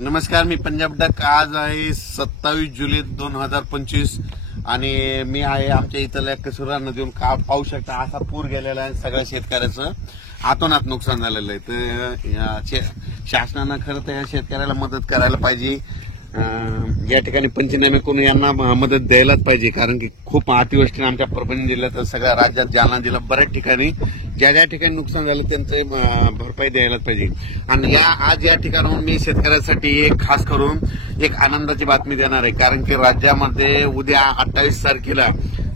नमस्कार, मी पंजाब डक. आज आहे 27 जुलै 2025 आणि मी आहे आमच्या इथल्या कसुरा नदीवरून पाहू शकता असा पूर गेलेला आहे. सगळ्या शेतकऱ्याचं आतोनात नुकसान झालेलं आहे. तर शासनानं खरं तर या शेतकऱ्याला मदत करायला पाहिजे. या ठिकाणी पंचनामे करून यांना मदत द्यायलाच पाहिजे, कारण की खूप अतिवृष्टीने आमच्या परभणी जिल्ह्यात सगळ्या राज्यात जालना जिल्हा बऱ्याच ठिकाणी ज्या ज्या ठिकाणी नुकसान झालं त्यांचं भरपाई द्यायलाच पाहिजे. आणि आज या ठिकाणाहून मी शेतकऱ्यांसाठी एक खास करून एक आनंदाची बातमी देणार आहे, कारण की राज्यामध्ये उद्या 28 तारखेला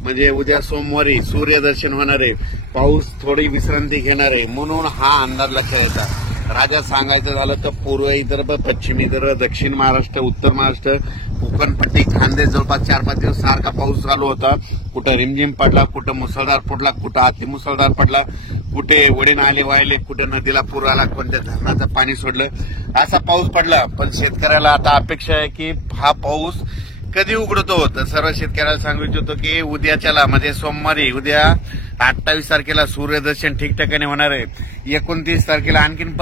म्हणजे उद्या सोमवारी सूर्यदर्शन होणार आहे. पाऊस थोडी विश्रांती घेणार आहे, म्हणून हा अंदाज लक्षात येतात. राज्यात सांगायचं झालं तर पूर्व विदर्भ, पश्चिम विदर्भ, दक्षिण महाराष्ट्र, उत्तर महाराष्ट्र, कोकणपट्टी, खानदेश जवळपास 4-5 दिवस सारखा पाऊस चालू होता. कुठं रिमझिम पडला, कुठं मुसळधार पडला, कुठं अतिमुसळधार पडला, कुठे वडे नाले वाहिले, कुठे नदीला पूर आला, कोणत्या धरणाचं पाणी सोडलं, असा पाऊस पडला. पण शेतकऱ्याला आता अपेक्षा आहे की हा पाऊस कधी उघडतो. तर सर्व शेतकऱ्याला सांगू इच्छितो की उद्याच्याला म्हणजे सोमवारी उद्या 28 तारखेला सूर्यदर्शन ठिकठिकाणी होणार आहे. 29 तारखेला आणखीन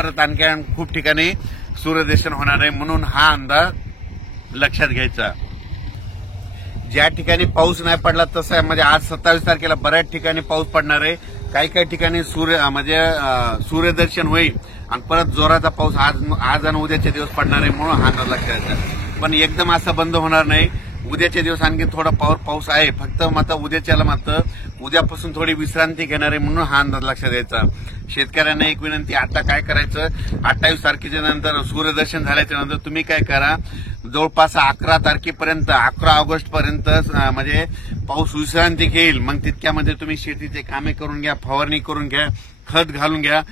खूप ठिकाणी सूर्यदर्शन होणार आहे, म्हणून हा अंदाज लक्षात घ्यायचा. ज्या ठिकाणी पाऊस नाही पडला तसं आहे, म्हणजे आज 27 तारखेला बऱ्याच ठिकाणी पाऊस पडणार आहे. काही काही ठिकाणी सूर्यदर्शन होईल आणि परत जोराचा पाऊस आज आणि उद्याचे दिवस पडणार आहे, म्हणून हा अंदाज लक्षात घ्यायचा. पण एकदम असं बंद होणार नाही. उद्याच्या दिवस आणखी थोडा पाऊस आहे, फक्त मात्र उद्यापासून थोडी विश्रांती घेणार आहे, म्हणून हा अंदाज लक्षात द्यायचा. शेतकऱ्यांना एक विनंती, आता काय करायचं, 28 तारखेच्या नंतर सूर्यदर्शन झाल्याच्या नंतर तुम्ही काय करा, जवळपास 11 तारखेपर्यंत 11 ऑगस्ट पर्यंत म्हणजे पाऊस विश्रांती घेईल. मग तितक्यामध्ये तुम्ही शेतीचे कामे करून घ्या, फवारणी करून घ्या, खत घालून घ्या,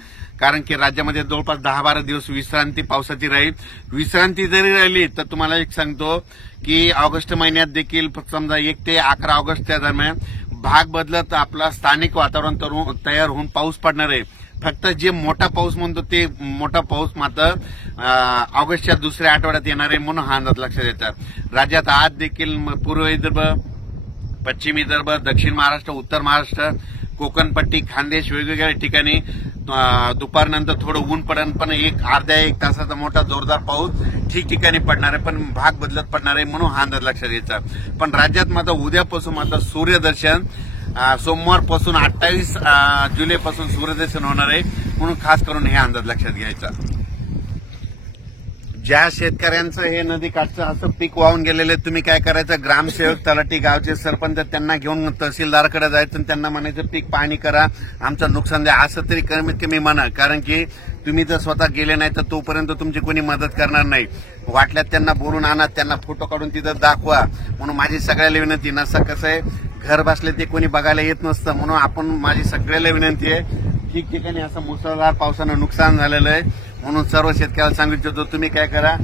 कारण की राज्यामध्ये जवळपास 10-12 दिवस विश्रांती पावसाची राहील. विश्रांती जरी राहिली तर तुम्हाला एक सांगतो की ऑगस्ट महिन्यात देखील समजा 1 ते 11 ऑगस्टच्या दरम्यान भाग बदलत आपला स्थानिक वातावरण तयार होऊन पाऊस पडणार आहे. फक्त जे मोठा पाऊस म्हणतो ते मोठा पाऊस मात्र ऑगस्टच्या दुसऱ्या आठवड्यात येणार आहे, म्हणून हा अंदाज लक्षात येतात. राज्यात आज देखील पूर्व विदर्भ, पश्चिम विदर्भ, दक्षिण महाराष्ट्र, उत्तर महाराष्ट्र, कोकणपट्टी, खानदेश वेगवेगळ्या ठिकाणी दुपारनंतर थोडं ऊन पडेल, पण अर्ध्या एक तासाचा मोठा जोरदार पाऊस ठिकठिकाणी पडणार आहे, पण भाग बदलत पडणार आहे, म्हणून हा अंदाज लक्षात घ्यायचा. पण राज्यात मात्र उद्यापासून मात्र सूर्यदर्शन सोमवारपासून 28 जुलैपासून सूर्यदर्शन होणार आहे, म्हणून खास करून हे अंदाज लक्षात घ्यायचा. ज्या शेतकऱ्यांचं हे नदी काठचं असं पीक वाहून गेलेलं आहे, तुम्ही काय करायचं, ग्रामसेवक, तलाठी, गावचे सरपंच त्यांना घेऊन तहसीलदारकडे जायचं आणि त्यांना म्हणायचं पीक पाहणी करा, आमचं नुकसान द्या, असं तरी कमीत कमी म्हणा. कारण की तुम्ही जर स्वतः गेले नाही तर तोपर्यंत तुमची कोणी मदत करणार नाही. वाटल्यात त्यांना बोलून आणा, त्यांना फोटो काढून तिथं दाखवा. म्हणून माझी सगळ्याला विनंती, नसं कसं आहे घर बसले ते कोणी बघायला येत नसतं, म्हणून माझी सगळ्याला विनंती आहे, ठिकठिकाणी असं मुसळधार पावसानं नुकसान झालेलं आहे, म्हणून सर्व शेतकऱ्याला सांगू इच्छितो तुम्ही काय करा,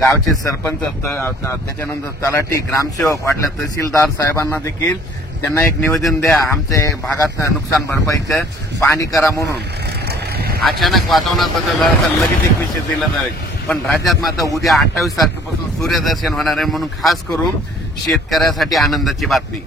गावचे सरपंच, त्याच्यानंतर तलाठी, ग्रामसेवक, वाटल्या तहसीलदार साहेबांना देखील त्यांना एक निवेदन द्या, आमच्या भागात नुकसान भरपाईचं पाणी करा म्हणून. अचानक वातावरणात बदल झाला तर लगेच एक विषय दिला जाईल. पण राज्यात मात्र उद्या 28 तारखेपासून सूर्यदर्शन होणार आहे, म्हणून खास करून शेतकऱ्यासाठी आनंदाची बातमी.